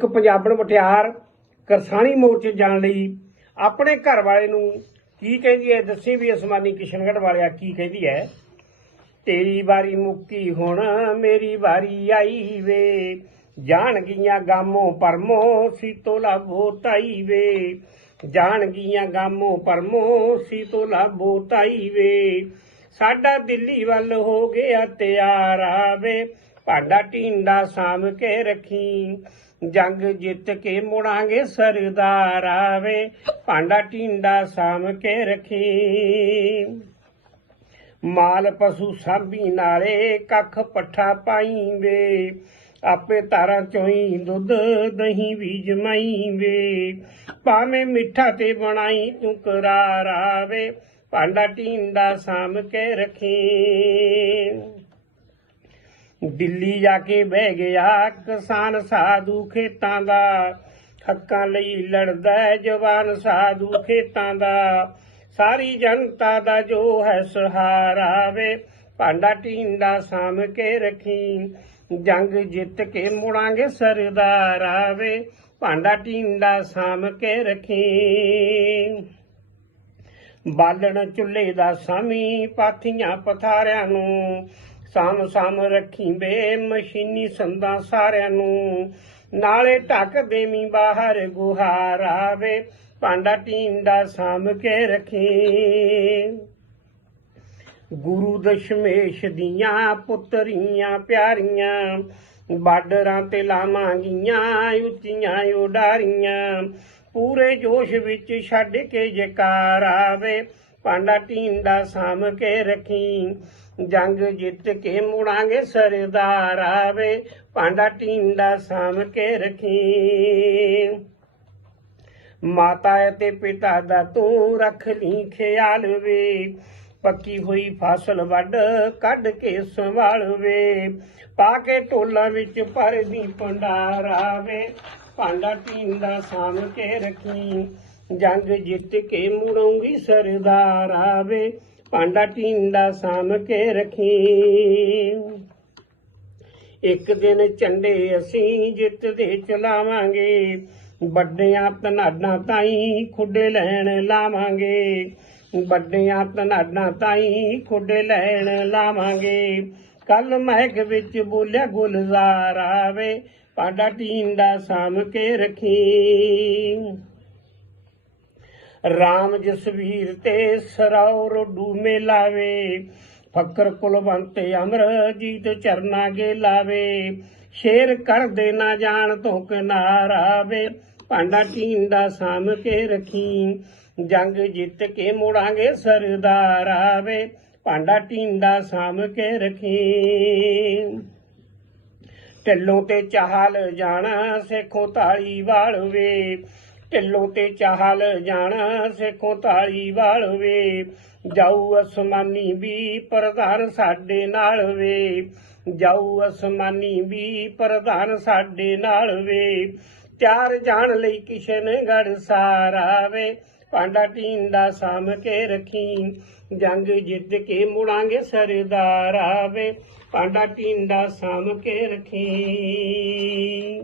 ਇੱਕ ਪੰਜਾਬਣ ਮੁਟਿਆਰ ਕਰਸਾਣੀ ਮੋਰਚੇ ਜਾਣ ਲਈ ਆਪਣੇ ਘਰ ਵਾਲੇ ਨੂੰ ਕੀ ਕਹਿੰਦੀ ਹੈ? ਦੱਸੀ ਵੀ ਅਸਮਾਨੀ ਕਿਸ਼ਨਗੜ੍ਹ ਵਾਲਿਆ ਕੀ ਕਹਿੰਦੀ ਹੈ? ਤੇਰੀ ਵਾਰੀ ਮੁੱਕੀ ਹੁਣ ਮੇਰੀ ਵਾਰੀ ਆਈ ਵੇ। ਜਾਣ ਗਈਆਂ ਗਾਮੋਂ ਪਰਮੋ ਸੀਤੋ ਲਾਭੋ ਤਾਈ ਵੇ। ਜਾਣ ਗਈਆਂ ਗਾਮੋਂ ਪਰਮੋ ਸੀਤੋ ਲਾਭੋ ਤਾਈ ਵੇ। ਸਾਡਾ ਦਿੱਲੀ ਵੱਲ ਹੋ ਗਿਆ ਤਿਆਰ ਆਵੇ ਭਾਂਡਾ ਢੀਂਡਾ ਸਾਂਭ ਕੇ ਰੱਖੀ। ਜੰਗ ਜਿੱਤ ਕੇ ਮੁੜਾਂਗੇ ਸਰਦਾਰ ਆਵੇ। ਭਾਂਡਾ ਟੀਂਡਾ ਸਾਂਭ ਕੇ ਰੱਖੀ। ਮਾਲ ਪਸ਼ੂ ਸਾਂਭੀ ਨਾਲੇ, ਕੱਖ ਪੱਠਾ ਪਾਈ ਵੇ ਆਪੇ ਤਾਰਾਂ ਚੋਈ ਦੁੱਧ ਦਹੀਂ ਵੀ ਜਮਾਈ ਵੇ ਭਾਵੇਂ ਮਿੱਠਾ ਤੇ ਬਣਾਈ ਤੂੰ ਕਰਾਰ ਆਵੇ। ਭਾਂਡਾ ਢੀਂਡਾ ਸਾਂਭ ਕੇ ਰੱਖੀ। ਦਿੱਲੀ ਜਾ ਕੇ ਬਹਿ ਗਿਆ, ਕਿਸਾਨ ਸਾਧੂ ਖੇਤਾਂ ਦਾ। ਹੱਕਾਂ ਲਈ ਲੜਦਾ ਜਵਾਨ ਸਾਧੂ ਖੇਤਾਂ ਦਾ। ਸਾਰੀ ਜਨਤਾ ਦਾ ਜੋ ਹੈ ਸਹਾਰਾ ਵੇ, ਭਾਂਡਾ ਟੀਂਡਾ ਸਾਂਭ ਕੇ ਰੱਖੀ। ਜੰਗ ਜਿੱਤ ਕੇ ਮੁੜਾਂਗੇ ਸਰਦਾਰ ਆਵੇ ਭਾਂਡਾ ਟੀਂਡਾ ਸਾਮ ਕੇ ਰੱਖੀ। ਬਾਲਣ ਚੁੱਲ੍ਹੇ ਦਾ ਸਾਮੀ, ਪਾਥੀਆਂ ਪਥਾਰਿਆਂ ਨੂੰ ਸਾਮ ਸਾਮ ਰੱਖੀ ਵੇ ਮਸ਼ੀਨੀ ਸੰਦਾਂ ਸਾਰਿਆਂ ਨੂੰ। ਨਾਲੇ ਢੱਕ ਦੇਵੀਂ ਬਾਹਰ ਗੁਹਾਰ ਆਵੇ, ਭਾਂਡਾ ਟੀਂਡਾ ਸਾਂਭ ਕੇ ਰੱਖੀ। ਗੁਰੂ ਦਸ਼ਮੇਸ਼ ਦੀਆਂ ਪੁੱਤਰੀਆਂ ਪਿਆਰੀਆਂ ਬਾਡਰਾਂ ਤੇ ਲਾਵਾਂਗੀਆਂ, ਉੱਚੀਆਂ ਉਡਾਰੀਆਂ। ਪੂਰੇ ਜੋਸ਼ ਵਿੱਚ ਛੱਡ ਕੇ ਜੈਕਾਰ ਆਵੇ ਭਾਂਡਾ ਟੀਂਡਾ ਸਾਂਭ ਕੇ ਰੱਖੀ। ਜੰਗ ਜਿੱਤ ਕੇ ਮੁੜਾਂਗੇ ਸਰਦਾਰ ਆਵੇ। ਭਾਂਡਾ ਟੀਂਡਾ ਸਾਂਭ ਕੇ ਰੱਖੀ। ਮਾਤਾ ਅਤੇ ਪਿਤਾ ਦਾ ਤੂੰ ਰੱਖ ਲਈ ਖਿਆਲ ਵੇ। ਪੱਕੀ ਹੋਈ ਫਸਲ ਵੱਢ ਕੱਢ ਕੇ ਸੰਭਾਲ ਵੇ ਪਾ ਕੇ ਢੋਲਾਂ ਵਿੱਚ ਭਰਦੀ ਭੰਡਾਰ ਆਵੇ। ਭਾਂਡਾ ਟੀਂਡਾ ਸਾਂਭ ਕੇ ਰੱਖੀ। ਜੰਗ ਜਿੱਤ ਕੇ ਮੁੜੂੰਗੀ ਸਰਦਾਰ ਆਵੇ, ਭਾਂਡਾ ਟੀਂਡਾ ਸਾਂਭ ਕੇ ਰੱਖੀ। ਇੱਕ ਦਿਨ ਝੰਡੇ ਅਸੀਂ ਜਿੱਤ ਦੇ ਚਲਾਵਾਂਗੇ, ਵੱਡਿਆਂ ਧਨਾਡਾਂ ਤਾਈ ਖੁੱਡੇ ਲੈਣ ਲਾਵਾਂਗੇ। ਵੱਡਿਆਂ ਧਨਾਡਾਂ ਤਾਈ ਖੁੱਡੇ ਲੈਣ ਲਾਵਾਂਗੇ। ਕੱਲ ਮਹਿਕ ਵਿੱਚ ਬੋਲਿਆ ਗੁਲਜ਼ਾਰ ਆਵੇ ਪਾਡਾ ਟੀਂਡਾ ਸਾਂਭ ਕੇ ਰੱਖੀ। ਰਾਮ ਜਸਵੀਰ ਤੇ ਸਰਾਉ ਡੂਮੇ ਲਾਵੇ, ਫਕਰ ਕੁਲਵੰਤ ਅਮਰਜੀਤ ਚਰਨਾ ਗੇ ਲਾਵੇ, ਸ਼ੇਰ ਕਰਦੇ ਨਾ ਜਾਣ ਤੋਂ ਕਿਨਾਰਾਵੇ ਭਾਂਡਾ ਟੀਂਡਾ ਸਾਂਭ ਕੇ ਰੱਖੀ, ਜੰਗ ਜਿੱਤ ਕੇ ਮੁੜਾਂਗੇ ਸਰਦਾਰ ਆਵੇ, ਭਾਂਡਾ ਟੀਂਡਾ ਸਾਮ ਕੇ ਰਖੀ। ਢਿੱਲੋਂ ਤੇ ਚਾਹਲ ਜਾਣਾ ਸੇਖੋ ਤਾਲੀ ਵਾਲਵੇ ਢਿੱਲੋਂ ਤੇ ਚਾਹਲ ਜਾਣਾ, ਸੇਖੋਂ ਤਾਲੀ ਵਾਲਵੇ ਜਾਊ ਅਸਮਾਨੀ ਵੀ ਪ੍ਰਧਾਨ ਸਾਡੇ ਨਾਲ ਵੇ। ਜਾਊ ਅਸਮਾਨੀ ਵੀ ਪ੍ਰਧਾਨ ਸਾਡੇ ਨਾਲ ਵੇ। ਚਾਰ ਜਾਣ ਲਈ ਕਿਸ਼ਨਗੜ ਸਾਰਾ ਵੇ। ਪਾਂਡਾ ਟੀਂਡਾ ਸਾਂਭ ਕੇ ਰੱਖੀ, ਜੰਗ ਜਿੱਤ ਕੇ ਮੁੜਾਂਗੇ ਸਰਦਾਰ ਆਵੇ ਭਾਂਡਾ ਟੀਂਡਾ ਸਾਂਭ ਕੇ ਰੱਖੀ।